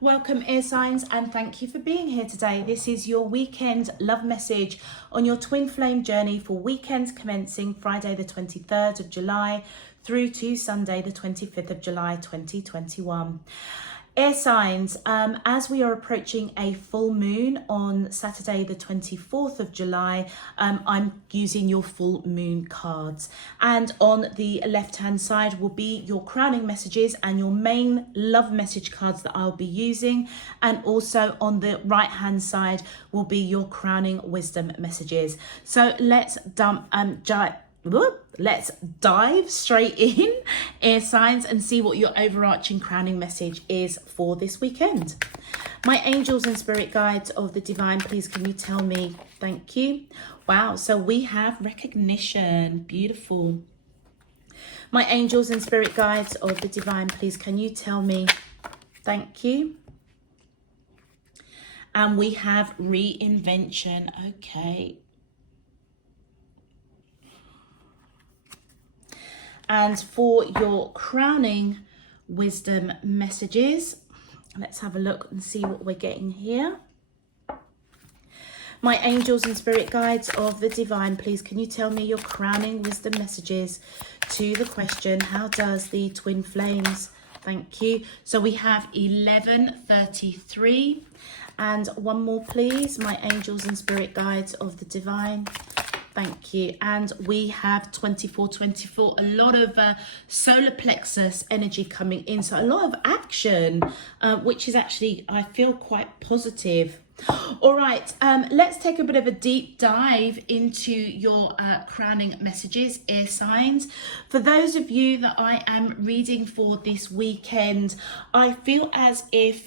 Welcome, air signs, and thank you for being here today. This is your weekend love message on your twin flame journey for weekends commencing Friday the 23rd of July through to Sunday the 25th of July 2021. Air signs, as we are approaching a full moon on Saturday the 24th of July, I'm using your full moon cards, and on the left hand side will be your crowning messages and your main love message cards that I'll be using, and also on the right hand side will be your crowning wisdom messages. So let's dive straight in, air signs, and see what your overarching crowning message is for this weekend. My angels and spirit guides of the divine, please can you tell me? Thank you. Wow, so we have recognition. Beautiful. My angels and spirit guides of the divine, please can you tell me? Thank you. And we have reinvention. Okay. And for your crowning wisdom messages, let's have a look and see what we're getting here. My angels and spirit guides of the divine, please can you tell me your crowning wisdom messages to the question, how does the twin flames? Thank you. So we have 1133, and one more please, my angels and spirit guides of the divine. Thank you. And we have 2424, a lot of solar plexus energy coming in. So a lot of action, which is actually, I feel, quite positive. All right, let's take a bit of a deep dive into your crowning messages, air signs. For those of you that I am reading for this weekend, I feel as if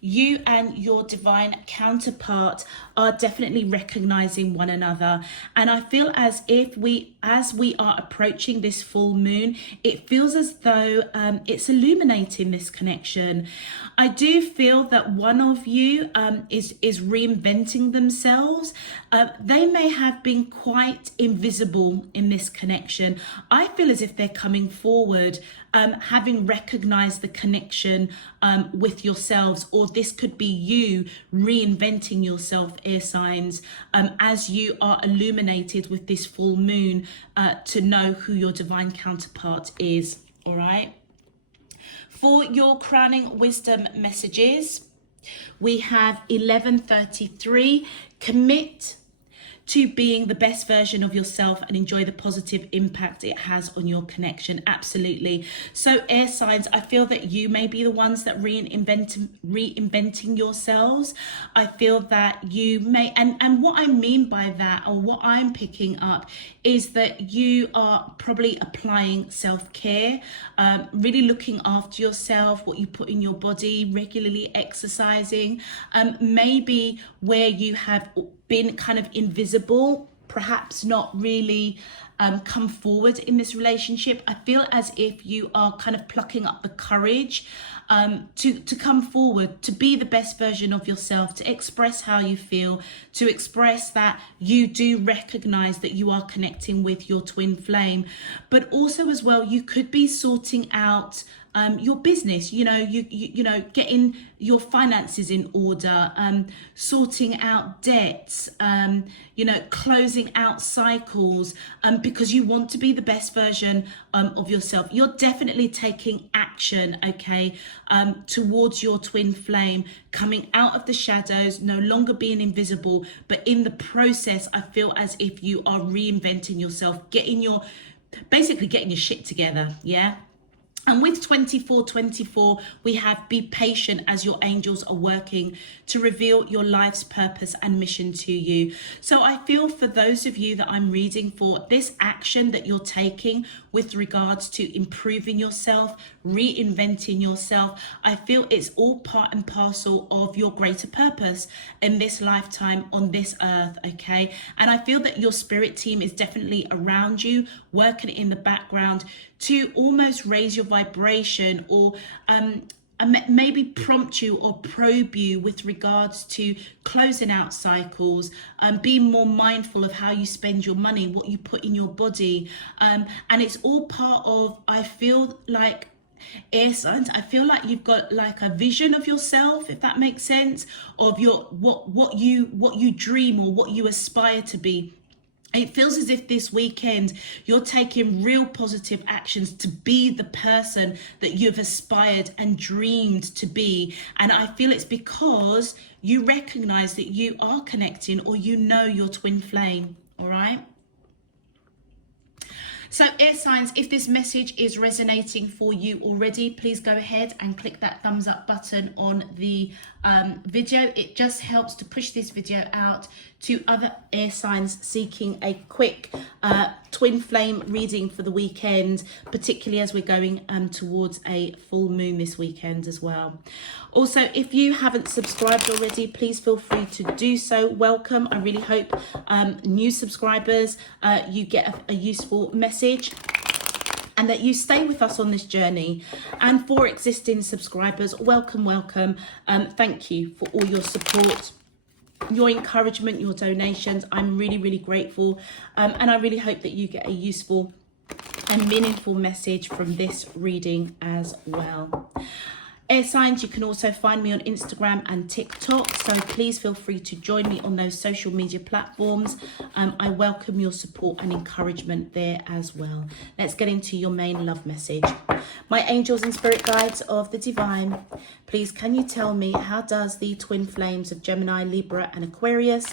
you and your divine counterpart are definitely recognizing one another. And I feel as if as we are approaching this full moon, it feels as though it's illuminating this connection. I do feel that one of you is reinventing themselves. They may have been quite invisible in this connection. I feel as if they're coming forward, having recognized the connection with yourselves, or this could be you reinventing yourself, air signs, as you are illuminated with this full moon to know who your divine counterpart is. All right. For your crowning wisdom messages, we have 1133, commit to being the best version of yourself and enjoy the positive impact it has on your connection. Absolutely. So air signs, I feel that you may be the ones that reinventing yourselves. I feel that you may, and what I mean by that, or what I'm picking up, is that you are probably applying self-care, really looking after yourself, what you put in your body, regularly exercising, maybe where you have been kind of invisible, perhaps not really come forward in this relationship. I feel as if you are kind of plucking up the courage to come forward, to be the best version of yourself, to express how you feel, to express that you do recognize that you are connecting with your twin flame. But also as well, you could be sorting out your business, you know, getting your finances in order, sorting out debts, closing out cycles, because you want to be the best version of yourself. You're definitely taking action, okay, towards your twin flame, coming out of the shadows, no longer being invisible, but in the process, I feel as if you are reinventing yourself, getting your shit together, yeah? And with 2424, we have be patient as your angels are working to reveal your life's purpose and mission to you. So I feel for those of you that I'm reading for, this action that you're taking with regards to improving yourself, reinventing yourself, I feel it's all part and parcel of your greater purpose in this lifetime on this earth, okay? And I feel that your spirit team is definitely around you, working in the background to almost raise your vibration, or maybe prompt you or probe you with regards to closing out cycles, being more mindful of how you spend your money, what you put in your body. And it's all part of, I feel like, Air signs, I feel like you've got like a vision of yourself, if that makes sense, of your what you dream or what you aspire to be. It feels as if this weekend you're taking real positive actions to be the person that you've aspired and dreamed to be. And I feel it's because you recognize that you are connecting, or you know your twin flame. All right. So air signs, if this message is resonating for you already, please go ahead and click that thumbs up button on the video. It just helps to push this video out to other air signs seeking a quick twin flame reading for the weekend, particularly as we're going towards a full moon this weekend as well. Also, if you haven't subscribed already, please feel free to do so. Welcome. I really hope new subscribers, you get a useful message and that you stay with us on this journey. And for existing subscribers, welcome. Thank you for all your support, your encouragement, your donations. I'm really grateful, and I really hope that you get a useful and meaningful message from this reading as well. Air signs, you can also find me on Instagram and TikTok, so please feel free to join me on those social media platforms. I welcome your support and encouragement there as well. Let's get into your main love message. My angels and spirit guides of the divine, please can you tell me, how does the twin flames of Gemini, Libra and Aquarius,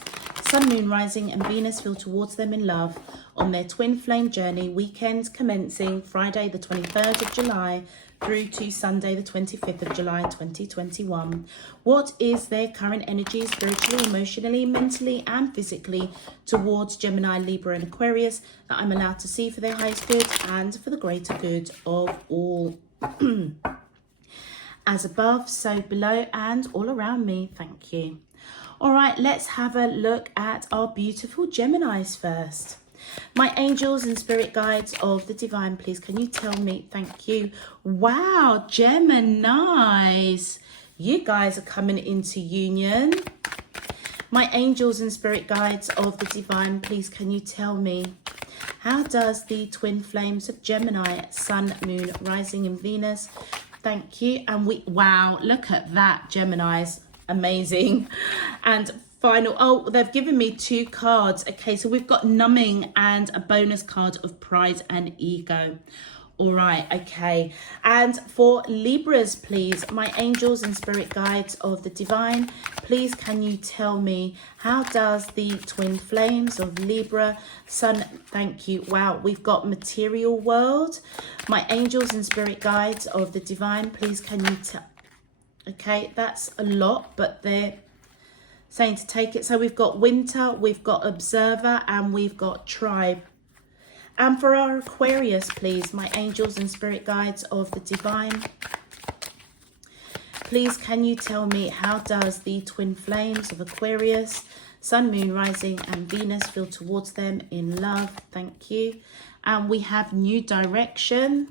Sun, Moon, Rising and Venus feel towards them in love on their twin flame journey, weekend commencing Friday the 23rd of July through to Sunday the 25th of July 2021. What is their current energy, spiritually, emotionally, mentally and physically towards Gemini, Libra and Aquarius, that I'm allowed to see for their highest good and for the greater good of all? As above, so below and all around me. Thank you. All right, let's have a look at our beautiful Geminis first. My angels and spirit guides of the divine, please can you tell me, thank you. Wow, Geminis, you guys are coming into union. My angels and spirit guides of the divine, please can you tell me, how does the twin flames of Gemini, Sun, Moon, Rising and Venus, thank you. And wow, look at that, Geminis, amazing. And final, oh, they've given me 2 cards. Okay, so we've got numbing and a bonus card of pride and ego. All right, okay. And for Libras, please, my angels and spirit guides of the divine, please can you tell me, how does the twin flames of Libra, Sun, thank you. Wow, we've got material world. My angels and spirit guides of the divine, please can you tell, okay, that's a lot, but they're saying to take it. So we've got winter, we've got observer and we've got tribe. And for our Aquarius, please, my angels and spirit guides of the divine, please can you tell me, how does the twin flames of Aquarius, Sun, Moon, Rising and Venus feel towards them in love? Thank you. And we have new direction.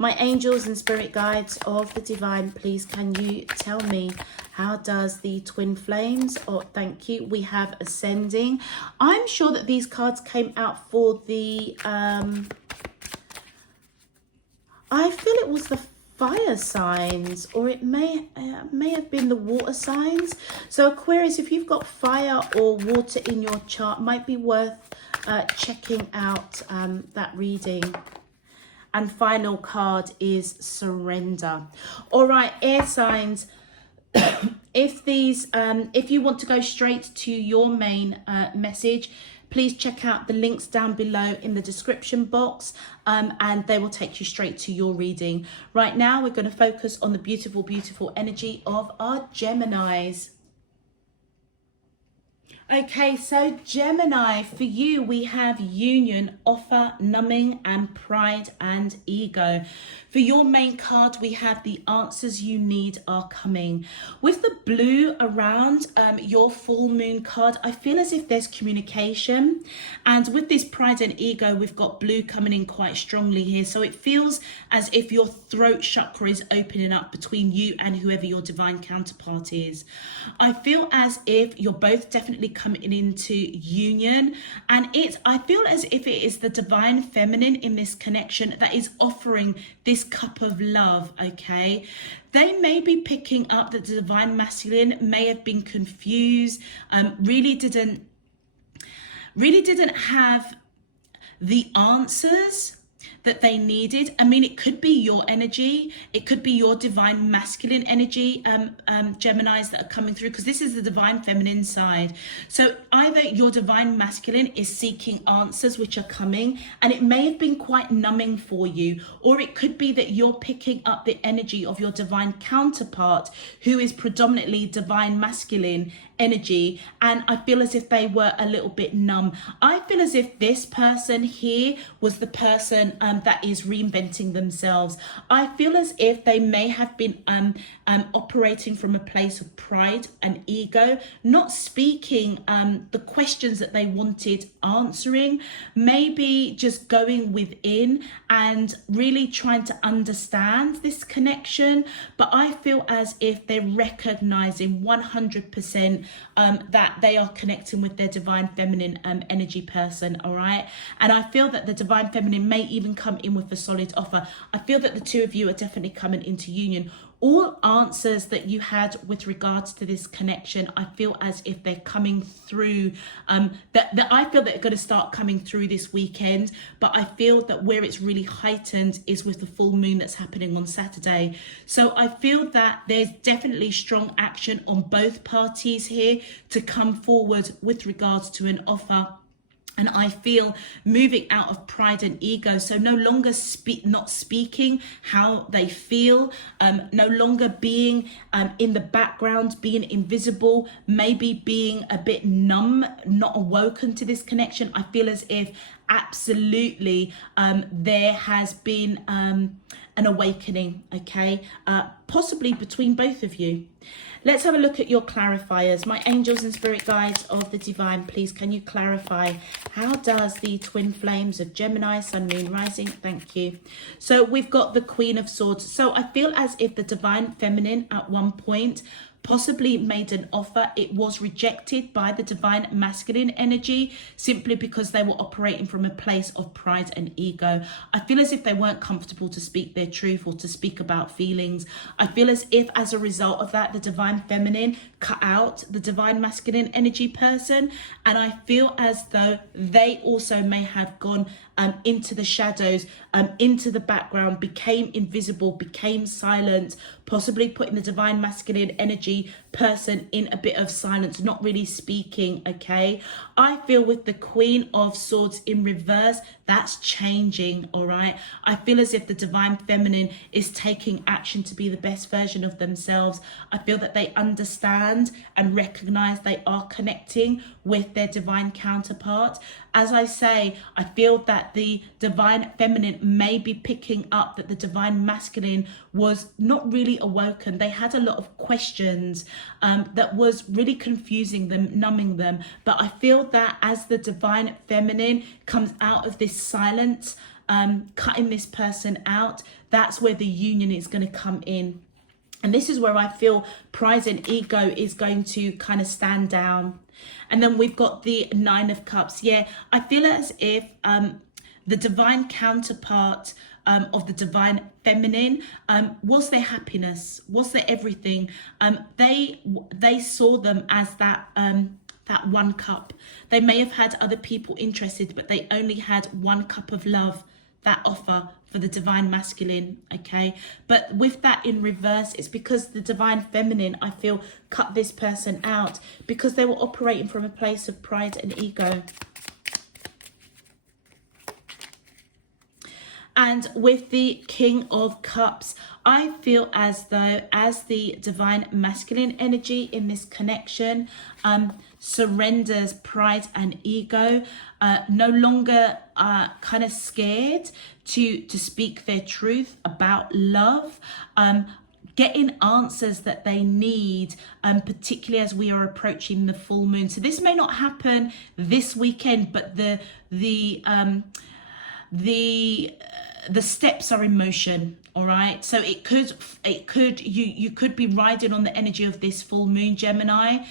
My angels and spirit guides of the divine, please can you tell me, how does the twin flames, oh thank you, we have ascending. I'm sure that these cards came out for the I feel it was the fire signs, or it may have been the water signs. So Aquarius, if you've got fire or water in your chart, might be worth checking out that reading. And final card is surrender. All right, air signs, if you want to go straight to your main message, please check out the links down below in the description box, and they will take you straight to your reading. Right now, we're going to focus on the beautiful energy of our Geminis. Okay, so Gemini, for you, we have union, offer, numbing, and pride and ego. For your main card, we have the answers you need are coming. With the blue around your full moon card, I feel as if there's communication. And with this pride and ego, we've got blue coming in quite strongly here. So it feels as if your throat chakra is opening up between you and whoever your divine counterpart is. I feel as if you're both definitely coming into union, and I feel as if it is the divine feminine in this connection that is offering this cup of love. Okay, they may be picking up that the divine masculine may have been confused, really didn't have the answers that they needed. I mean, it could be your energy, it could be your divine masculine energy, Geminis that are coming through, because this is the divine feminine side. So either your divine masculine is seeking answers which are coming, and it may have been quite numbing for you, or it could be that you're picking up the energy of your divine counterpart who is predominantly divine masculine energy, and I feel as if they were a little bit numb. I feel as if this person here was the person that is reinventing themselves. I feel as if they may have been operating from a place of pride and ego, not speaking the questions that they wanted answering, maybe just going within and really trying to understand this connection. But I feel as if they're recognizing 100% that they are connecting with their divine feminine energy person. All right, and I feel that the divine feminine may even come in with a solid offer. I feel that the two of you are definitely coming into union. All answers that you had with regards to this connection, I feel as if they're coming through, that I feel that they're going to start coming through this weekend. But I feel that where it's really heightened is with the full moon that's happening on Saturday. So I feel that there's definitely strong action on both parties here to come forward with regards to an offer. And I feel moving out of pride and ego. So no longer not speaking how they feel, no longer being in the background, being invisible, maybe being a bit numb, not awoken to this connection. I feel as if absolutely there has been an awakening, okay, possibly between both of you. Let's have a look at your clarifiers. My angels and spirit guides of the divine, please can you clarify, how does the twin flames of Gemini, sun, moon, rising, thank you. So we've got the Queen of Swords. So I feel as if the divine feminine at one point possibly made an offer. It was rejected by the divine masculine energy simply because they were operating from a place of pride and ego. I feel as if they weren't comfortable to speak their truth or to speak about feelings. I feel as if as a result of that, the divine feminine cut out the divine masculine energy person. And I feel as though they also may have gone into the shadows, into the background, became invisible, became silent, possibly putting the divine masculine energy person in a bit of silence, not really speaking, okay? I feel with the Queen of Swords in reverse, that's changing, all right? I feel as if the divine feminine is taking action to be the best version of themselves. I feel that they understand and recognize they are connecting with their divine counterpart. As I say, I feel that the divine feminine may be picking up that the divine masculine was not really awoken. They had a lot of questions that was really confusing them, numbing them. But I feel that as the divine feminine comes out of this silence, cutting this person out, that's where the union is going to come in. And this is where I feel pride and ego is going to kind of stand down. And then we've got the Nine of Cups. Yeah, I feel as if the divine counterpart of the divine feminine was their happiness, was their everything. They saw them as that one cup. They may have had other people interested, but they only had one cup of love, that offer for the divine masculine, okay? But with that in reverse, it's because the divine feminine, I feel, cut this person out because they were operating from a place of pride and ego. And with the King of Cups, I feel as though as the divine masculine energy in this connection surrenders pride and ego, no longer kind of scared to speak their truth about love, getting answers that they need, particularly as we are approaching the full moon. So this may not happen this weekend, but the the steps are in motion. All right, so you could be riding on the energy of this full moon, Gemini,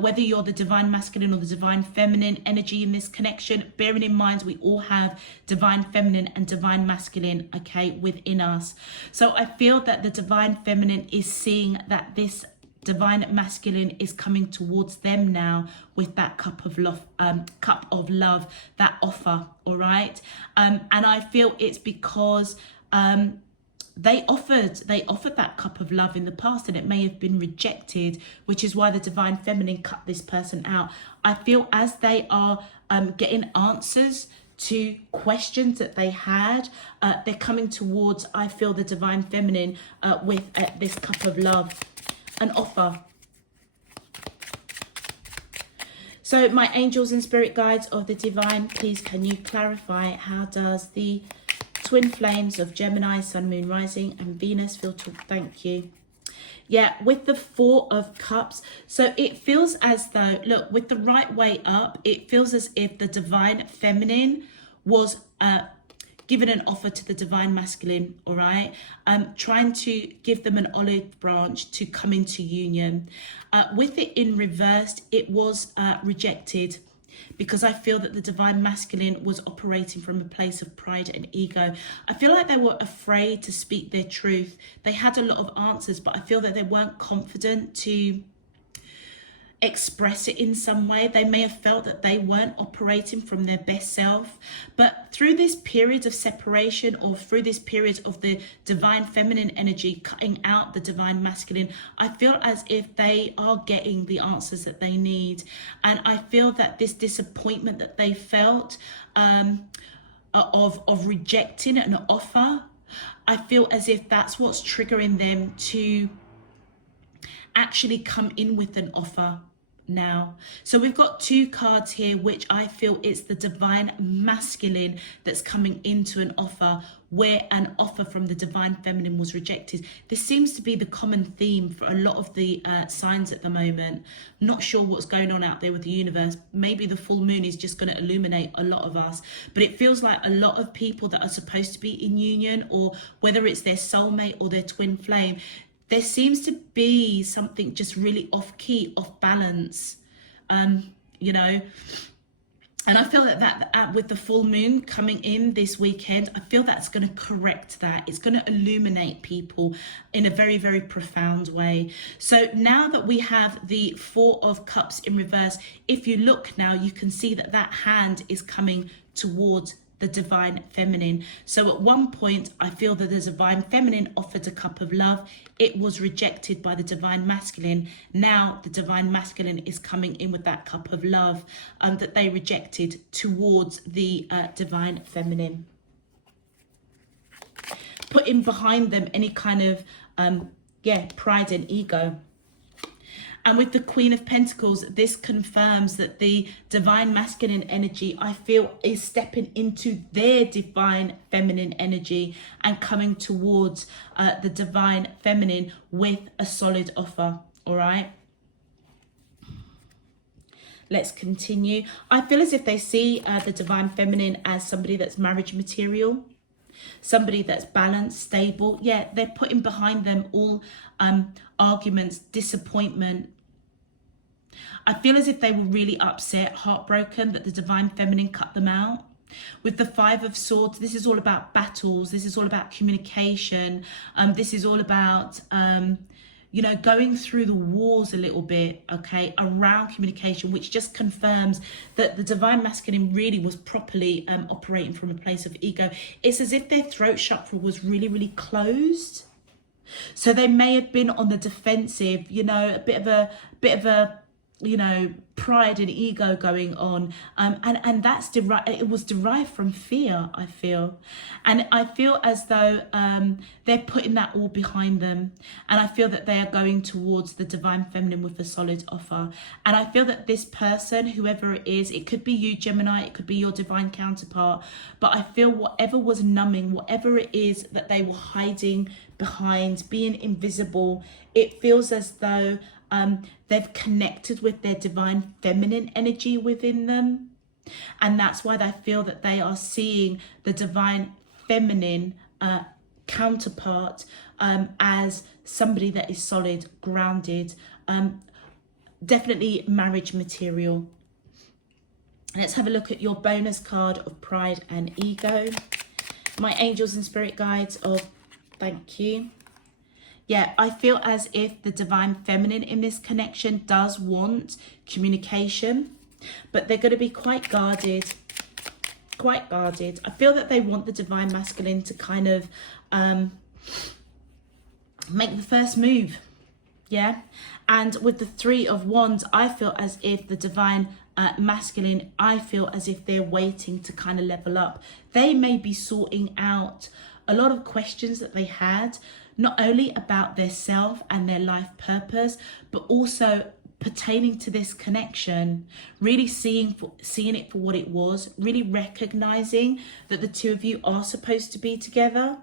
whether you're the divine masculine or the divine feminine energy in this connection. Bearing in mind we all have divine feminine and divine masculine, okay, within us. So I feel that the divine feminine is seeing that this divine masculine is coming towards them now with that cup of love, that offer. All right, and I feel it's because they offered that cup of love in the past, and it may have been rejected, which is why the divine feminine cut this person out. I feel as they are getting answers to questions that they had, they're coming towards, I feel, the divine feminine with this cup of love, an offer. So my angels and spirit guides of the divine, please can you clarify, how does the twin flames of Gemini, Sun, Moon, Rising and Venus feel to, thank you. Yeah, with the Four of Cups, so it feels as though, look, with the right way up, it feels as if the divine feminine was given an offer to the divine masculine, all right, trying to give them an olive branch to come into union. With it in reversed, it was rejected, because I feel that the divine masculine was operating from a place of pride and ego. I feel like they were afraid to speak their truth. They had a lot of answers, but I feel that they weren't confident to express it in some way. They may have felt that they weren't operating from their best self. But through this period of separation, or through this period of the divine feminine energy cutting out the divine masculine, I feel as if they are getting the answers that they need. And I feel that this disappointment that they felt of rejecting an offer, I feel as if that's what's triggering them to actually come in with an offer now. So we've got two cards here, which I feel it's the divine masculine that's coming into an offer, where an offer from the divine feminine was rejected. This seems to be the common theme for a lot of the signs at the moment. Not sure what's going on out there with the universe. Maybe the full moon is just going to illuminate a lot of us, but it feels like a lot of people that are supposed to be in union, or whether it's their soulmate or their twin flame, there seems to be something just really off key, off balance, you know. And I feel that with the full moon coming in this weekend, I feel that's going to correct that. It's going to illuminate people in a very, very profound way. So now that we have the Four of Cups in reverse, if you look now, you can see that that hand is coming towards the divine feminine. So at one point, I feel that the divine feminine offered a cup of love. It was rejected by the divine masculine. Now the divine masculine is coming in with that cup of love that they rejected towards the divine feminine, putting behind them any kind of pride and ego. And with the Queen of Pentacles, this confirms that the divine masculine energy, I feel, is stepping into their divine feminine energy and coming towards the divine feminine with a solid offer. All right. Let's continue. I feel as if they see the divine feminine as somebody that's marriage material, somebody that's balanced, stable. Yeah, they're putting behind them all arguments, disappointment. I feel as if they were really upset, heartbroken that the divine feminine cut them out. With the Five of Swords, this is all about battles. This is all about communication. This is all about, you know, going through the walls a little bit, okay, around communication, which just confirms that the divine masculine really was properly operating from a place of ego. It's as if their throat chakra was really, really closed. So they may have been on the defensive, you know, a bit of a, you know, pride and ego going on, and that's it was derived from fear, I feel. And I feel as though they're putting that all behind them, and I feel that they are going towards the divine feminine with a solid offer. And I feel that this person, whoever it is, it could be you, Gemini, it could be your divine counterpart, but I feel whatever was numbing, whatever it is that they were hiding behind, being invisible, it feels as though they've connected with their divine feminine energy within them. And that's why they feel that they are seeing the divine feminine counterpart, as somebody that is solid, grounded, definitely marriage material. Let's have a look at your bonus card of pride and ego. My angels and spirit guides of thank you. Yeah, I feel as if the divine feminine in this connection does want communication, but they're going to be quite guarded. Quite guarded. I feel that they want the divine masculine to kind of make the first move. Yeah. And with the 3 of Wands, I feel as if the divine masculine, I feel as if they're waiting to kind of level up. They may be sorting out a lot of questions that they had, not only about their self and their life purpose, but also pertaining to this connection, really seeing it for what it was, really recognizing that the 2 of you are supposed to be together.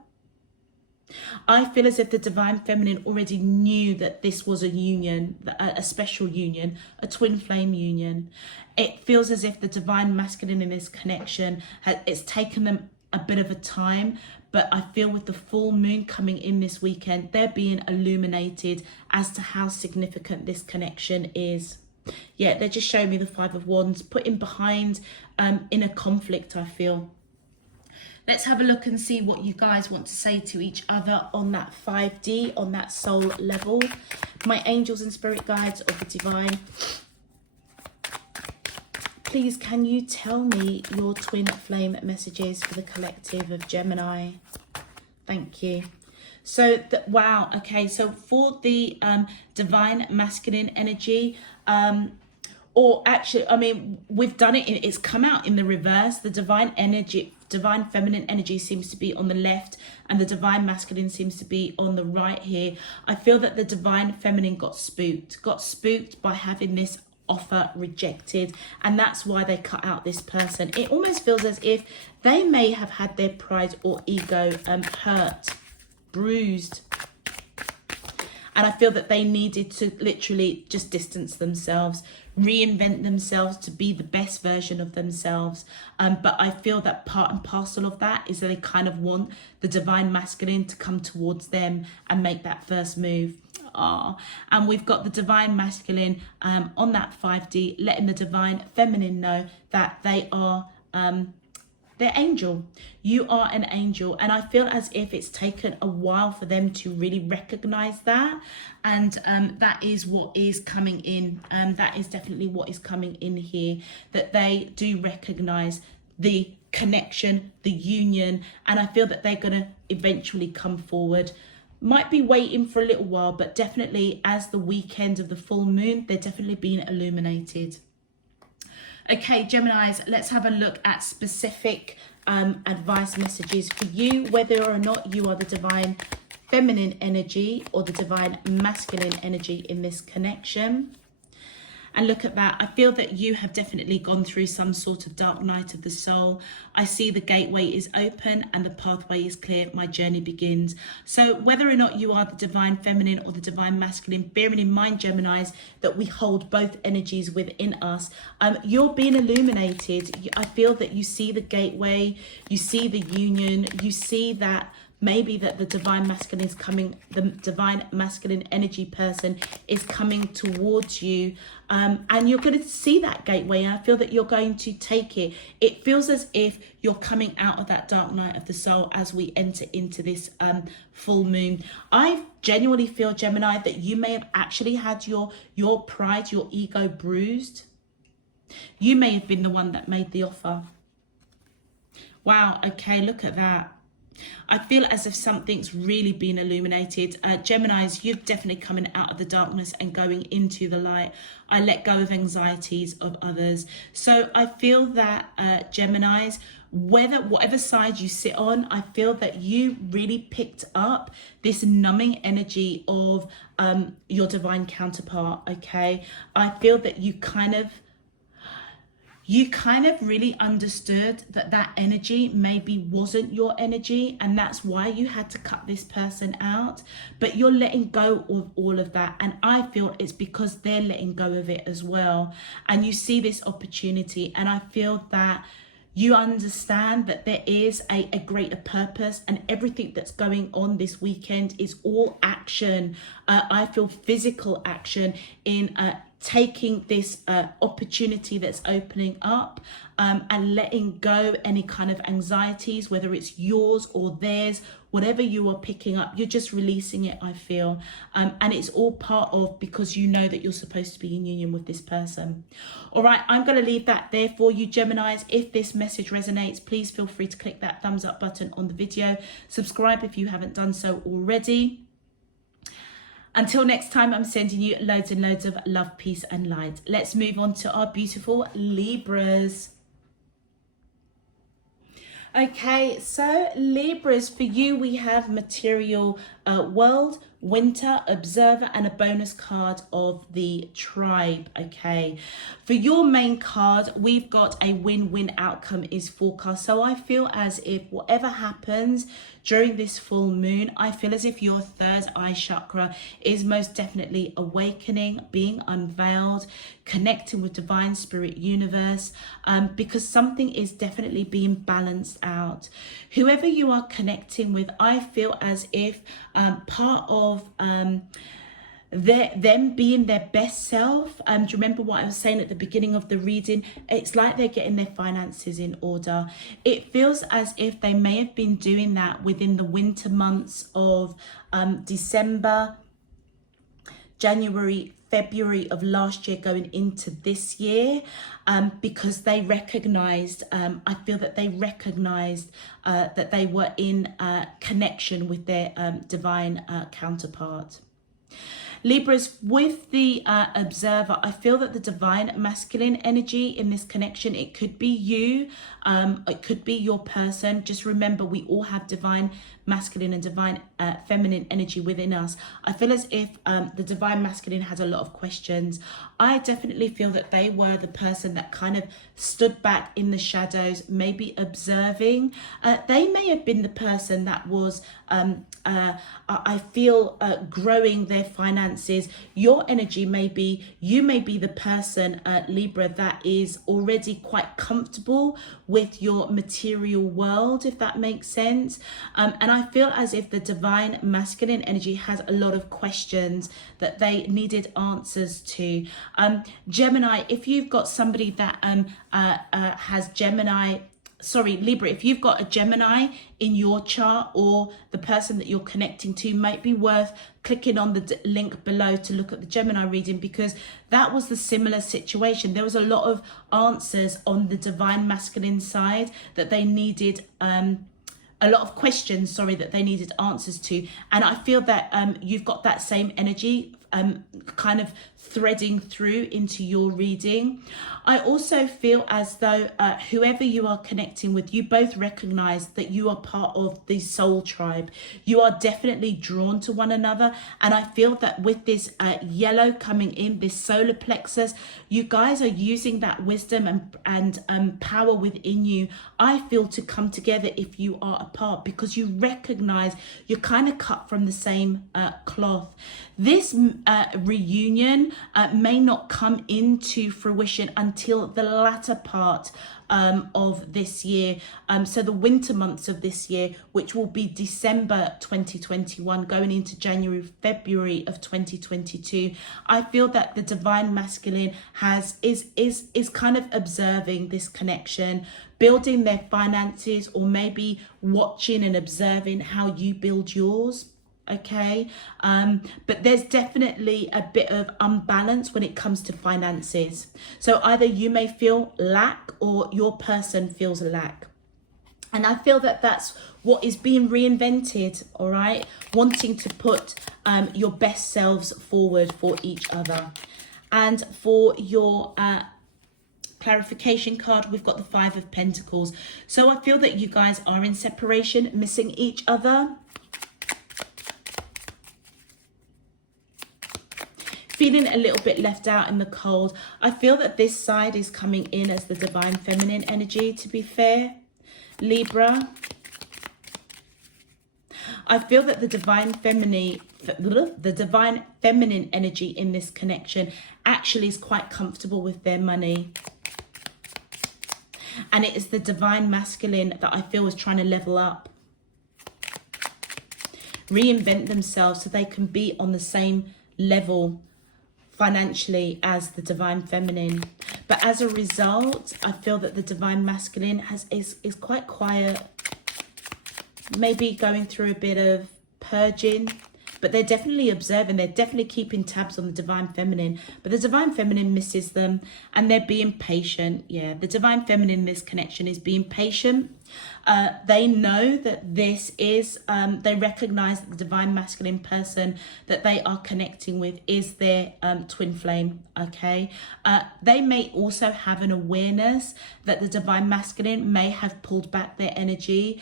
I feel as if the divine feminine already knew that this was a union, a special union, a twin flame union. It feels as if the divine masculine in this connection, it's taken them a bit of a time, but I feel with the full moon coming in this weekend, they're being illuminated as to how significant this connection is. Yeah, they're just showing me the 5 of Wands, putting behind inner conflict, I feel. Let's have a look and see what you guys want to say to each other on that 5D, on that soul level. My angels and spirit guides of the divine, please can you tell me your twin flame messages for the collective of Gemini? Thank you. So, wow, okay, so for the divine masculine energy, or actually, I mean, we've done it, it's come out in the reverse. The divine feminine energy seems to be on the left and the divine masculine seems to be on the right here. I feel that the divine feminine got spooked by having this offer rejected, and that's why they cut out this person. It almost feels as if they may have had their pride or ego hurt, bruised, and I feel that they needed to literally just distance themselves, reinvent themselves to be the best version of themselves. But I feel that part and parcel of that is that they kind of want the divine masculine to come towards them and make that first move. And we've got the divine masculine on that 5D, letting the divine feminine know that they are their angel. You are an angel, and I feel as if it's taken a while for them to really recognize that, and that is what is coming in. That is definitely what is coming in here, that they do recognize the connection, the union, and I feel that they're going to eventually come forward. Might be waiting for a little while, but definitely as the weekend of the full moon, they're definitely being illuminated. Okay, Geminis, let's have a look at specific advice messages for you, whether or not you are the divine feminine energy or the divine masculine energy in this connection. And look at that. I feel that you have definitely gone through some sort of dark night of the soul. I see the gateway is open and the pathway is clear. My journey begins. So whether or not you are the divine feminine or the divine masculine, bearing in mind, Geminis, that we hold both energies within us, you're being illuminated. I feel that you see the gateway, you see the union, you see that maybe that the divine masculine is coming, the divine masculine energy person is coming towards you, and you're going to see that gateway, and I feel that you're going to take it. It feels as if you're coming out of that dark night of the soul as we enter into this full moon. I genuinely feel, Gemini, that you may have actually had your pride, your ego bruised. You may have been the one that made the offer. Wow, okay, look at that. I feel as if something's really been illuminated. Geminis, you're definitely coming out of the darkness and going into the light. I let go of anxieties of others. So I feel that Geminis, whatever side you sit on, I feel that you really picked up this numbing energy of your divine counterpart, okay? I feel that you kind of really understood that that energy maybe wasn't your energy, and that's why you had to cut this person out. But you're letting go of all of that, and I feel it's because they're letting go of it as well. And you see this opportunity, and I feel that You understand that there is a greater purpose, and everything that's going on this weekend is all action. I feel physical action in taking this opportunity that's opening up, and letting go any kind of anxieties, whether it's yours or theirs, whatever you are picking up, you're just releasing it, I feel. And it's all part of, because you know that you're supposed to be in union with this person. All right, I'm going to leave that there for you, Geminis. If this message resonates, please feel free to click that thumbs up button on the video. Subscribe if you haven't done so already. Until next time, I'm sending you loads and loads of love, peace and light. Let's move on to our beautiful Libras. Okay, so Libras, for you we have material world, winter, observer, and a bonus card of the tribe. Okay, for your main card, we've got a win-win outcome is forecast. So I feel as if whatever happens during this full moon, I feel as if your third eye chakra is most definitely awakening, being unveiled, connecting with divine spirit universe, because something is definitely being balanced out. Whoever you are connecting with, I feel as if part of them being their best self. Do you remember what I was saying at the beginning of the reading? It's like they're getting their finances in order. It feels as if they may have been doing that within the winter months of December, January, February of last year going into this year, because they recognized, I feel that they recognized that they were in connection with their divine counterpart. Libras, with the observer, I feel that the divine masculine energy in this connection, it could be you, it could be your person. Just remember, we all have divine masculine and divine feminine energy within us. I feel as if the divine masculine has a lot of questions. I definitely feel that they were the person that kind of stood back in the shadows, maybe observing. They may have been the person that was I feel growing their finances. Your energy may be, you may be the person, Libra, that is already quite comfortable with your material world, if that makes sense. And I feel as if the divine masculine energy has a lot of questions that they needed answers to. Gemini, if you've got somebody that has Gemini, sorry, Libra, if you've got a Gemini in your chart, or the person that you're connecting to, might be worth clicking on the link below to look at the Gemini reading, because that was the similar situation. There was a lot of answers on the divine masculine side that they needed, a lot of questions, sorry, that they needed answers to. And I feel that you've got that same energy kind of threading through into your reading. I also feel as though whoever you are connecting with, you both recognize that you are part of the soul tribe. You are definitely drawn to one another, and I feel that with this yellow coming in, this solar plexus, you guys are using that wisdom and power within you, I feel, to come together if you are apart, because you recognize you're kind of cut from the same cloth. This reunion may not come into fruition until the latter part of this year, so the winter months of this year, which will be December 2021 going into January, February of 2022. I feel that the divine masculine is kind of observing this connection, building their finances, or maybe watching and observing how you build yours. Okay, but there's definitely a bit of unbalance when it comes to finances. So either you may feel lack, or your person feels lack. And I feel that that's what is being reinvented, all right? Wanting to put your best selves forward for each other. And for your clarification card, we've got the 5 of Pentacles. So I feel that you guys are in separation, missing each other. Feeling a little bit left out in the cold. I feel that this side is coming in as the divine feminine energy, to be fair, Libra. I feel that the divine feminine energy in this connection actually is quite comfortable with their money. And it is the divine masculine that I feel is trying to level up, reinvent themselves so they can be on the same level financially as the divine feminine. But as a result, I feel that the divine masculine is quite quiet, maybe going through a bit of purging, but they're definitely observing, they're definitely keeping tabs on the divine feminine, but the divine feminine misses them and they're being patient. Yeah, the divine feminine in this connection is being patient. They know that this is, they recognize that the divine masculine person that they are connecting with is their twin flame, okay? They may also have an awareness that the divine masculine may have pulled back their energy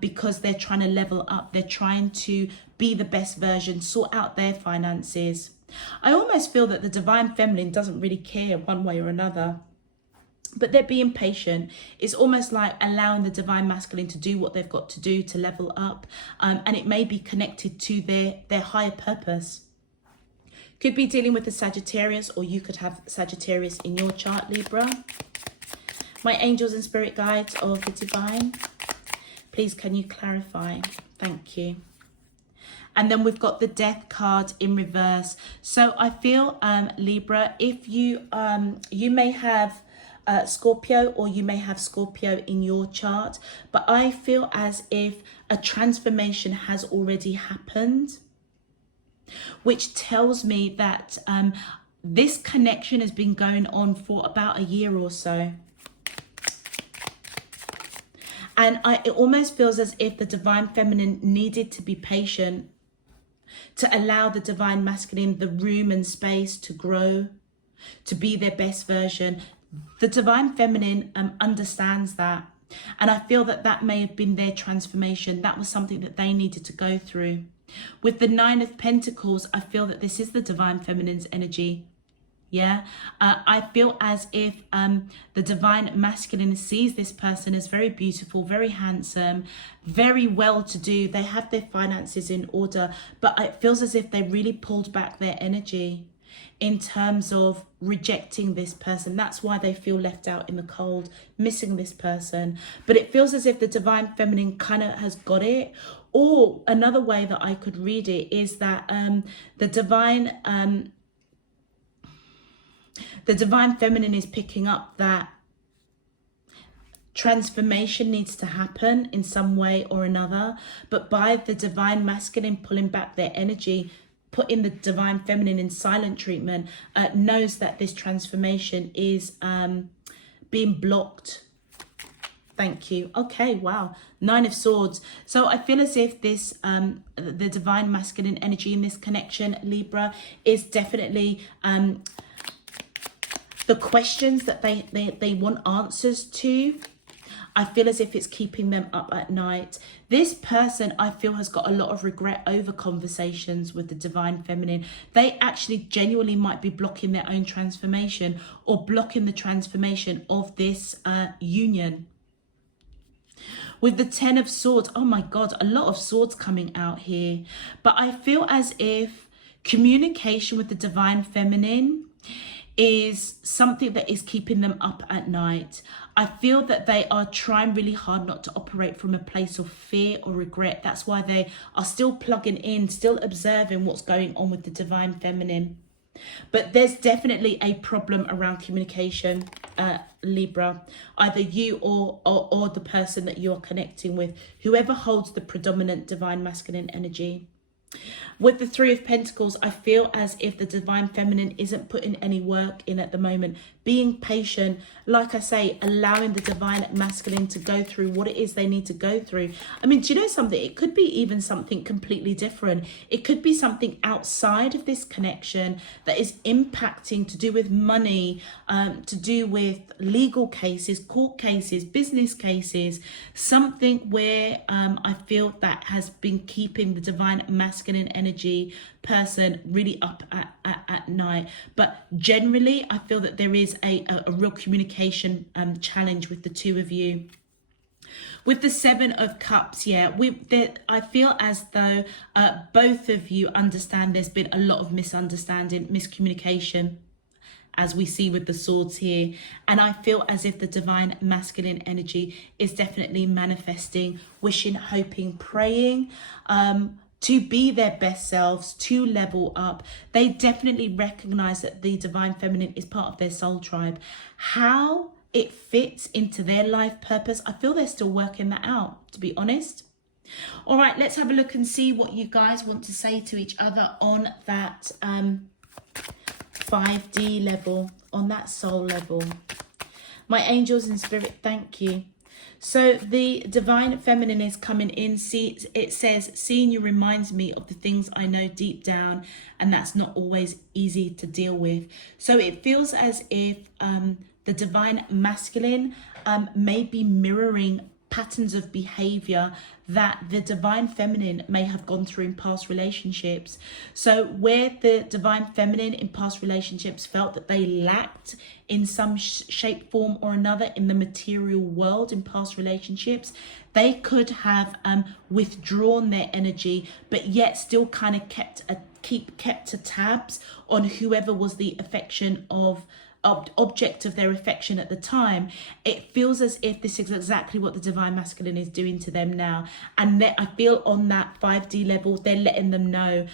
because they're trying to level up. They're trying to be the best version, sort out their finances. I almost feel that the divine feminine doesn't really care one way or another, but they're being patient. It's almost like allowing the divine masculine to do what they've got to do to level up. And it may be connected to their higher purpose. Could be dealing with a Sagittarius, or you could have Sagittarius in your chart, Libra. My angels and spirit guides of the divine, please can you clarify? Thank you. And then we've got the death card in reverse. So I feel, Libra, if you may have Scorpio, or you may have Scorpio in your chart, but I feel as if a transformation has already happened, which tells me that this connection has been going on for about a year or so. And it almost feels as if the divine feminine needed to be patient to allow the divine masculine the room and space to grow, to be their best version. The divine feminine understands that. And I feel that that may have been their transformation. That was something that they needed to go through. With the Nine of Pentacles, I feel that this is the divine feminine's energy. Yeah, I feel as if the divine masculine sees this person as very beautiful, very handsome, very well-to-do. They have their finances in order, but it feels as if they really pulled back their energy in terms of rejecting this person. That's why they feel left out in the cold, missing this person. But it feels as if the divine feminine kind of has got it. Or another way that I could read it is that the divine feminine is picking up that transformation needs to happen in some way or another, but by the divine masculine pulling back their energy, putting the divine feminine in silent treatment, knows that this transformation is being blocked. Thank you. Okay, wow. Nine of Swords. So I feel as if this, the divine masculine energy in this connection, Libra, is definitely the questions that they want answers to. I feel as if it's keeping them up at night. This person, I feel, has got a lot of regret over conversations with the divine feminine. They actually genuinely might be blocking their own transformation, or blocking the transformation of this union. With the Ten of Swords, oh my God, a lot of swords coming out here. But I feel as if communication with the divine feminine is something that is keeping them up at night. I feel that they are trying really hard not to operate from a place of fear or regret. That's why they are still plugging in, still observing what's going on with the divine feminine. But there's definitely a problem around communication, Libra. Either you or the person that you are connecting with, whoever holds the predominant divine masculine energy. With the Three of Pentacles, I feel as if the divine feminine isn't putting any work in at the moment. Being patient, like I say, allowing the divine masculine to go through what it is they need to go through. I mean, do you know something? It could be even something completely different. It could be something outside of this connection that is impacting, to do with money, to do with legal cases, court cases, business cases, something where I feel that has been keeping the divine masculine energy person really up at night. But generally, I feel that there is a real communication challenge with the two of you. With the Seven of Cups, yeah, I feel as though both of you understand there's been a lot of misunderstanding, miscommunication. as we see with the swords here. And I feel as if the divine masculine energy is definitely manifesting, wishing, hoping, praying to be their best selves, to level up. They definitely recognize that the divine feminine is part of their soul tribe. How it fits into their life purpose, I feel they're still working that out, to be honest. All right, let's have a look and see what you guys want to say to each other on that 5D level, on that soul level. My angels in spirit, thank you. So the divine feminine is coming in. See, it says, seeing you reminds me of the things I know deep down, and that's not always easy to deal with. So it feels as if the divine masculine may be mirroring patterns of behavior that the divine feminine may have gone through in past relationships. So where the divine feminine in past relationships felt that they lacked in some shape, form or another in the material world in past relationships, they could have withdrawn their energy, but yet still kind of kept to tabs on whoever was the affection of object of their affection at the time. It feels as if this is exactly what the divine masculine is doing to them now, and I feel on that 5D level they're letting them know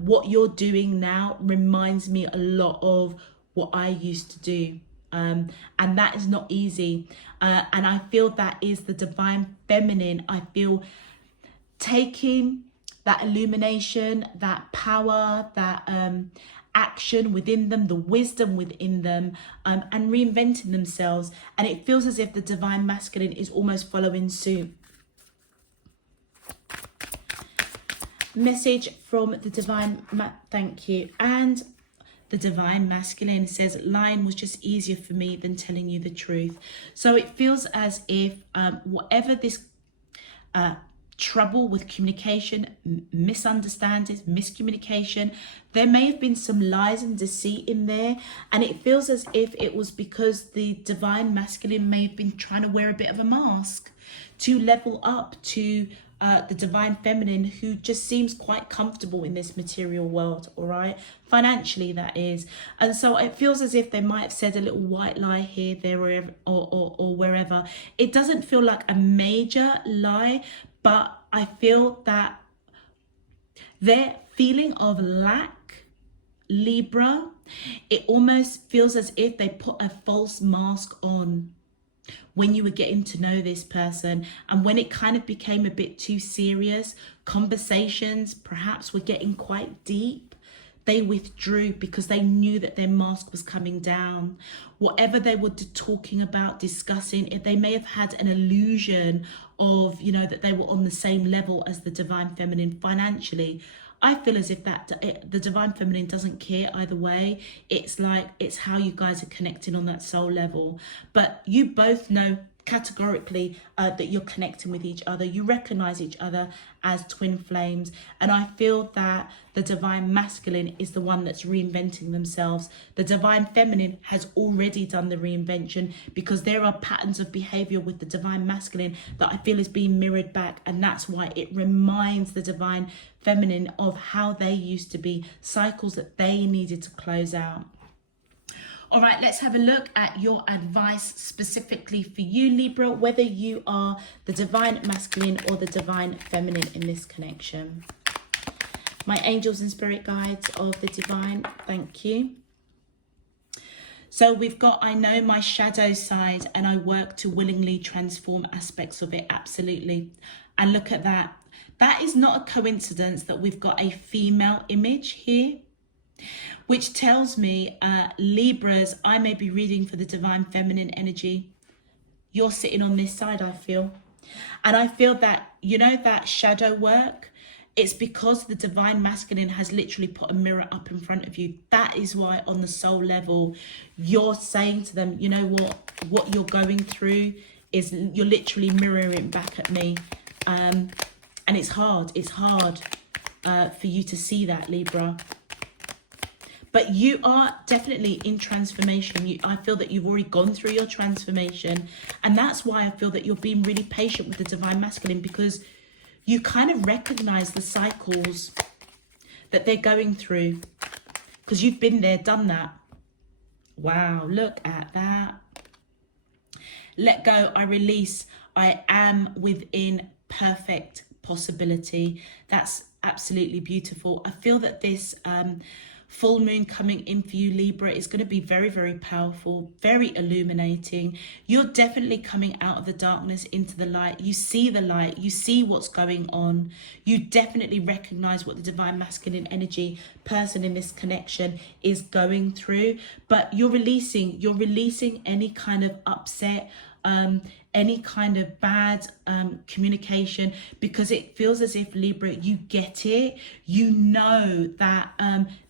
what you're doing now reminds me a lot of what I used to do, and that is not easy, and I feel that is the divine feminine. I feel taking that illumination, that power, that action within them, the wisdom within them, and reinventing themselves. And it feels as if the divine masculine is almost following suit. Message from the divine, thank you. And the divine masculine says, lying was just easier for me than telling you the truth. So it feels as if whatever this trouble with communication, misunderstandings, miscommunication, there may have been some lies and deceit in there, and it feels as if it was because the divine masculine may have been trying to wear a bit of a mask to level up to the divine feminine, who just seems quite comfortable in this material world, all right, financially that is. And so it feels as if they might have said a little white lie here, there, or wherever. It doesn't feel like a major lie, but I feel that their feeling of lack, Libra, it almost feels as if they put a false mask on when you were getting to know this person. And when it kind of became a bit too serious, conversations perhaps were getting quite deep, they withdrew because they knew that their mask was coming down. Whatever they were talking about, discussing, if they may have had an illusion of, you know, that they were on the same level as the divine feminine financially. I feel as if the divine feminine doesn't care either way. It's like, it's how you guys are connecting on that soul level. But you both know categorically that you're connecting with each other. You recognize each other as twin flames. And I feel that the divine masculine is the one that's reinventing themselves. The divine feminine has already done the reinvention, because there are patterns of behavior with the divine masculine that I feel is being mirrored back. And that's why it reminds the divine feminine of how they used to be, cycles that they needed to close out. All right, let's have a look at your advice specifically for you, Libra, whether you are the divine masculine or the divine feminine in this connection. My angels and spirit guides of the divine, thank you. So we've got, I know my shadow side and I work to willingly transform aspects of it. Absolutely. And look at that. That is not a coincidence that we've got a female image here, which tells me, Libras, I may be reading for the divine feminine energy. You're sitting on this side, I feel. And I feel that, you know, that shadow work, it's because the divine masculine has literally put a mirror up in front of you. That is why on the soul level, you're saying to them, you know what you're going through is, you're literally mirroring back at me. And it's hard for you to see that, Libra. But you are definitely in transformation. I feel that you've already gone through your transformation. And that's why I feel that you're being really patient with the divine masculine, because you kind of recognize the cycles that they're going through, because you've been there, done that. Wow, look at that. Let go, I release, I am within perfect possibility. That's absolutely beautiful. I feel that this full moon coming in for you, Libra, is going to be very, very powerful, very illuminating. You're definitely coming out of the darkness into the light. You see the light, you see what's going on. You definitely recognize what the divine masculine energy person in this connection is going through, but you're releasing any kind of upset, any kind of bad communication, because it feels as if, Libra, you get it. You know that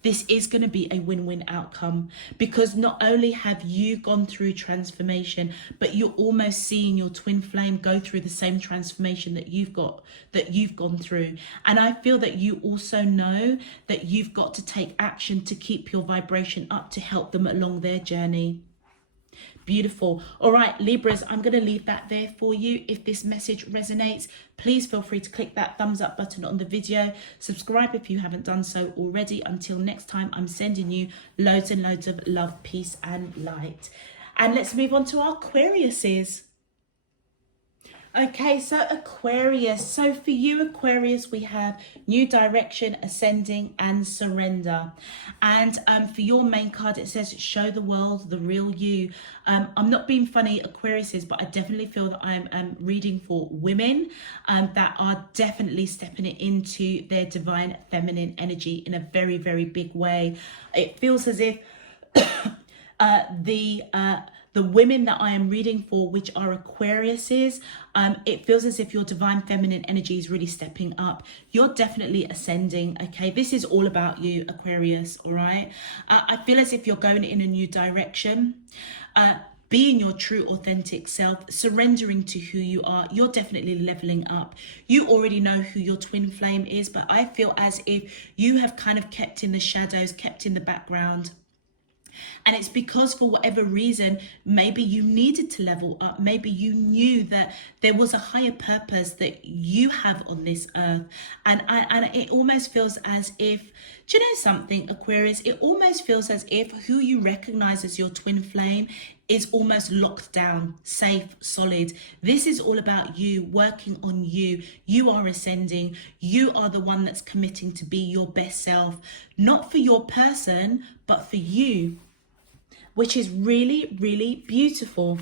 this is going to be a win-win outcome, because not only have you gone through transformation, but you're almost seeing your twin flame go through the same transformation that you've gone through. And I feel that you also know that you've got to take action to keep your vibration up, to help them along their journey. Beautiful. All right, Libras, I'm going to leave that there for you. If this message resonates, please feel free to click that thumbs up button on the video. Subscribe if you haven't done so already. Until next time, I'm sending you loads and loads of love, peace and light. And let's move on to our Aquariuses. Okay, so Aquarius. So for you, Aquarius, we have new direction, ascending and surrender. And for your main card, it says show the world the real you. I'm not being funny, Aquariuses, but I definitely feel that I'm reading for women that are definitely stepping it into their divine feminine energy in a very, very big way. It feels as if the women that I am reading for, which are Aquariuses, it feels as if your divine feminine energy is really stepping up. You're definitely ascending, okay? This is all about you, Aquarius, all right? I feel as if you're going in a new direction. Being your true authentic self, surrendering to who you are. You're definitely leveling up. You already know who your twin flame is, but I feel as if you have kind of kept in the shadows, kept in the background. And it's because for whatever reason, maybe you needed to level up. Maybe you knew that there was a higher purpose that you have on this earth. And it almost feels as if, do you know something, Aquarius? It almost feels as if who you recognize as your twin flame is almost locked down, safe, solid. This is all about you, working on you. You are ascending. You are the one that's committing to be your best self, not for your person, but for you, which is really, really beautiful.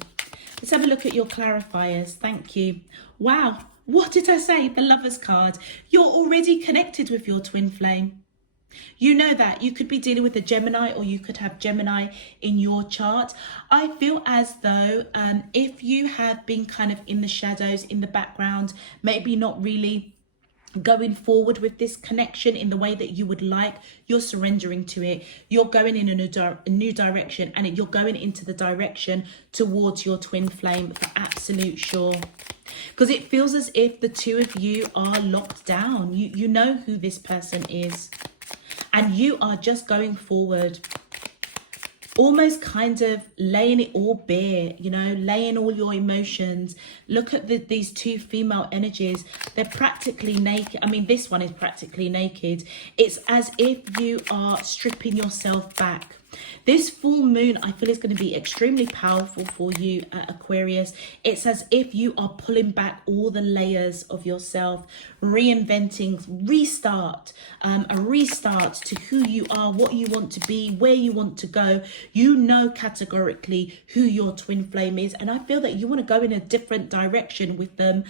Let's have a look at your clarifiers. Thank you. Wow. What did I say? The Lover's card. You're already connected with your twin flame. You know that. You could be dealing with a Gemini, or you could have Gemini in your chart. I feel as though if you have been kind of in the shadows, in the background, maybe not really going forward with this connection in the way that you would like, you're surrendering to it. You're going in a new direction, and you're going into the direction towards your twin flame for absolute sure. Because it feels as if the two of you are locked down. You know who this person is. And you are just going forward, almost kind of laying it all bare, you know, laying all your emotions. Look at these two female energies. They're practically naked. I mean, this one is practically naked. It's as if you are stripping yourself back. This full moon, I feel, is going to be extremely powerful for you, Aquarius. It's as if you are pulling back all the layers of yourself, reinventing, a restart to who you are, what you want to be, where you want to go. You know categorically who your twin flame is, and I feel that you want to go in a different direction with them,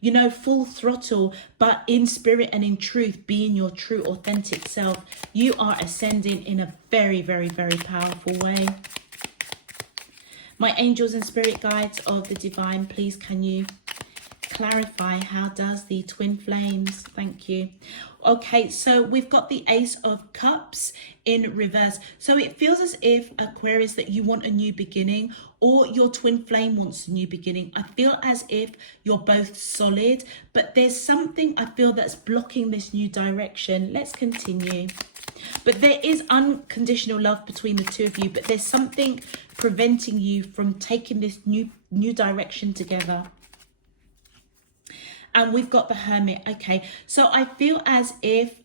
you know, full throttle, but in spirit and in truth, being your true authentic self. You are ascending in a very, very, very powerful way. My angels and spirit guides of the divine, please can you clarify, how does the twin flames? Thank you. Okay, so we've got the Ace of Cups in reverse. So it feels as if, Aquarius, that you want a new beginning, or your twin flame wants a new beginning. I feel as if you're both solid, but there's something I feel that's blocking this new direction. Let's continue. But there is unconditional love between the two of you, but there's something preventing you from taking this new direction together. And we've got the Hermit. Okay, so I feel as if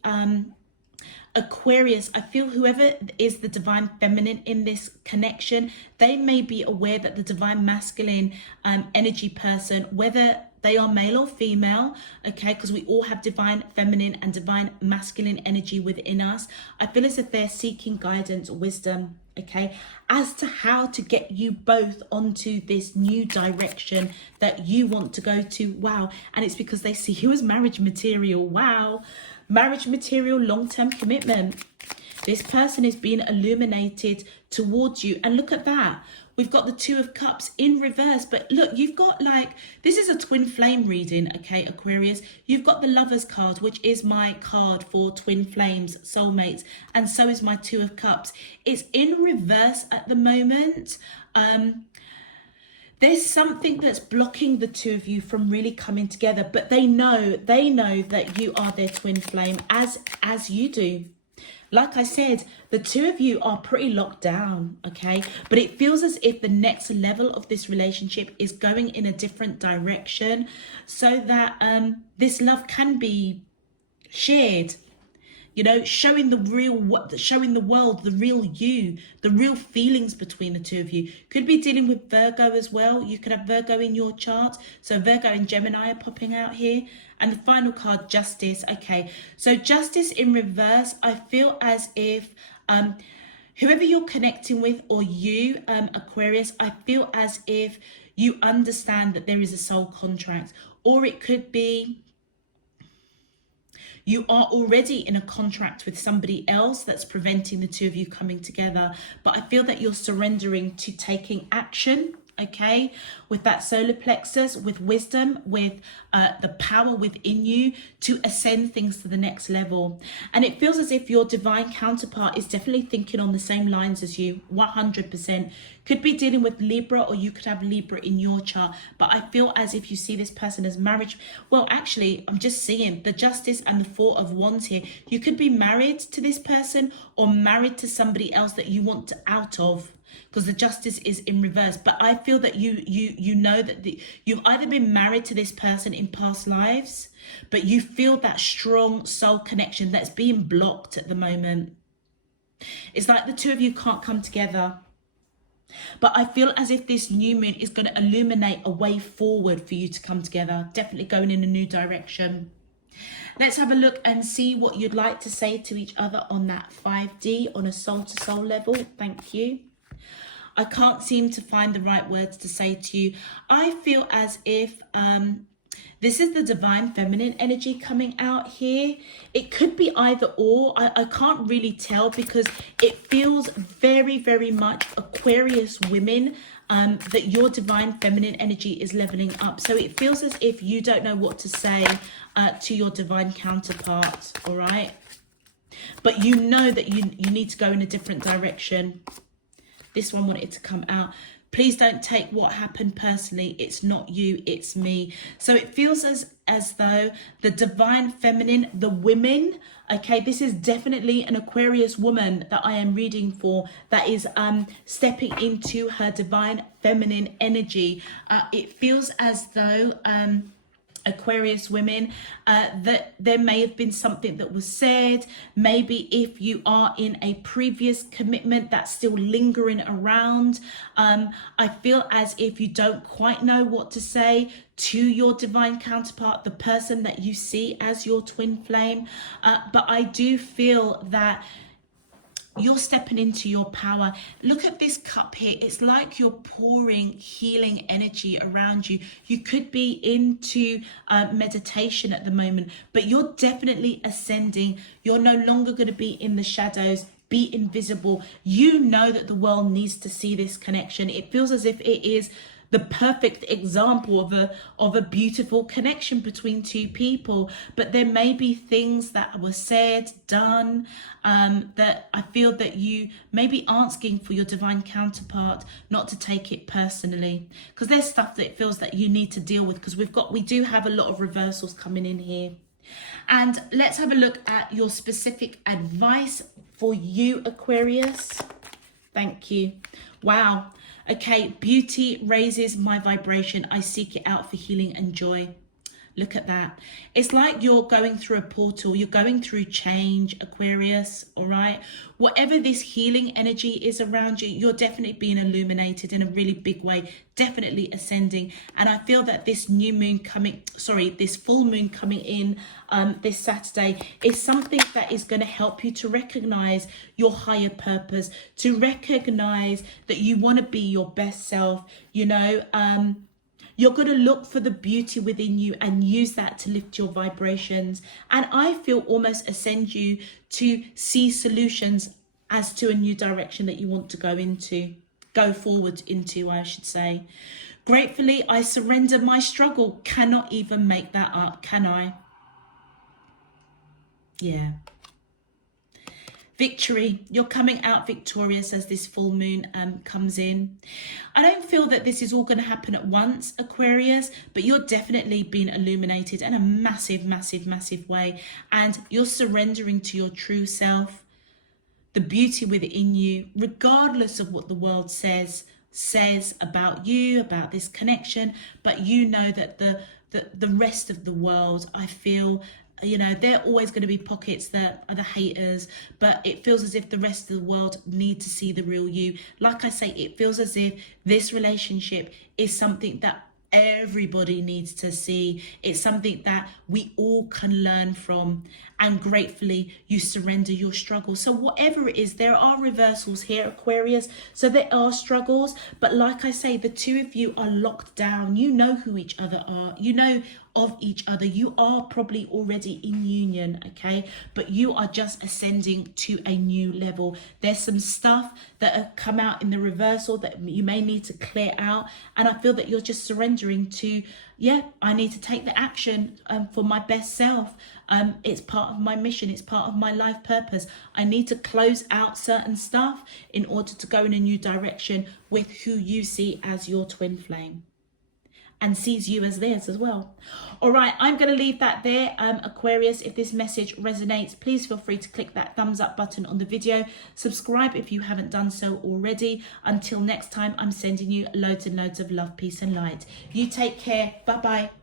Aquarius, I feel whoever is the divine feminine in this connection, they may be aware that the divine masculine energy person, whether they are male or female, okay, because we all have divine feminine and divine masculine energy within us. I feel as if they're seeking guidance, wisdom, okay, as to how to get you both onto this new direction that you want to go to. Wow. And it's because they see you as marriage material. Wow. Marriage material, long-term commitment. This person is being illuminated towards you. And look at that. We've got the Two of Cups in reverse. But look, you've got like, this is a twin flame reading, okay, Aquarius. You've got the Lovers card, which is my card for twin flames, soulmates. And so is my Two of Cups. It's in reverse at the moment. There's something that's blocking the two of you from really coming together. But they know that you are their twin flame, as you do. Like I said, the two of you are pretty locked down, okay? But it feels as if the next level of this relationship is going in a different direction so that this love can be shared. You know, showing the world the real you, the real feelings between the two of you. Could be dealing with Virgo as well. You could have Virgo in your chart. So Virgo and Gemini are popping out here. And the final card, Justice. Okay, so Justice in reverse. I feel as if whoever you're connecting with, or you, Aquarius, I feel as if you understand that there is a soul contract. Or it could be you are already in a contract with somebody else that's preventing the two of you coming together. But I feel that you're surrendering to taking action, okay, with that solar plexus, with wisdom, with the power within you to ascend things to the next level. And it feels as if your divine counterpart is definitely thinking on the same lines as you, 100%. Could be dealing with Libra, or you could have Libra in your chart. But I feel as if you see this person as marriage. Well, actually, I'm just seeing the Justice and the Four of Wands here. You could be married to this person or married to somebody else that you want to out of, because the Justice is in reverse. But I feel that you know that you've either been married to this person in past lives, but you feel that strong soul connection that's being blocked at the moment. It's like the two of you can't come together. But I feel as if this new moon is going to illuminate a way forward for you to come together. Definitely going in a new direction. Let's have a look and see what you'd like to say to each other on that 5D on a soul-to-soul level. Thank you. I can't seem to find the right words to say to you. I feel as if this is the divine feminine energy coming out here. It could be either or. I can't really tell, because it feels very, very much Aquarius women, that your divine feminine energy is leveling up. So it feels as if you don't know what to say to your divine counterpart, all right? But you know that you need to go in a different direction. This one wanted to come out. Please don't take what happened personally. It's not you, it's me. So it feels as though the divine feminine, the women, okay, this is definitely an Aquarius woman that I am reading for, that is stepping into her divine feminine energy. It feels as though Aquarius women, that there may have been something that was said. Maybe if you are in a previous commitment that's still lingering around, I feel as if you don't quite know what to say to your divine counterpart, the person that you see as your twin flame. But I do feel that you're stepping into your power. Look at this cup here. It's like you're pouring healing energy around you. You could be into meditation at the moment, but you're definitely ascending. You're no longer going to be in the shadows. Be invisible. You know that the world needs to see this connection. It feels as if it is the perfect example of a beautiful connection between two people. But there may be things that were said, done, that I feel that you may be asking for your divine counterpart not to take it personally, because there's stuff that it feels that you need to deal with, because we do have a lot of reversals coming in here. And let's have a look at your specific advice for you, Aquarius. Thank you. Wow. Okay, beauty raises my vibration. I seek it out for healing and joy. Look at that. It's like you're going through a portal. You're going through change, Aquarius, all right? Whatever this healing energy is around you, you're definitely being illuminated in a really big way, definitely ascending. And I feel that this new moon coming, this full moon coming in this Saturday is something that is going to help you to recognize your higher purpose, to recognize that you want to be your best self, you know. You're going to look for the beauty within you and use that to lift your vibrations. And I feel almost ascend you to see solutions as to a new direction that you want to go forward into, I should say. Gratefully, I surrender my struggle. Cannot even make that up, can I? Yeah. Victory. You're coming out victorious as this full moon comes in. I don't feel that this is all going to happen at once, Aquarius, but you're definitely being illuminated in a massive, massive, massive way. And you're surrendering to your true self, the beauty within you, regardless of what the world says about you, about this connection. But you know that the rest of the world, I feel, you know, there are always going to be pockets that are the haters, but it feels as if the rest of the world need to see the real you. Like I say, it feels as if this relationship is something that everybody needs to see. It's something that we all can learn from, and gratefully you surrender your struggle. So whatever it is, there are reversals here, Aquarius, so there are struggles, but like I say, the two of you are locked down. You know who each other are, you know of each other, you are probably already in union, okay, but you are just ascending to a new level. There's some stuff that have come out in the reversal that you may need to clear out, and I feel that you're just surrendering to, yeah, I need to take the action for my best self. It's part of my mission, it's part of my life purpose. I need to close out certain stuff in order to go in a new direction with who you see as your twin flame and sees you as theirs as well. All right, I'm going to leave that there. Aquarius, if this message resonates, please feel free to click that thumbs up button on the video. Subscribe if you haven't done so already. Until next time, I'm sending you loads and loads of love, peace and light. You take care. Bye-bye.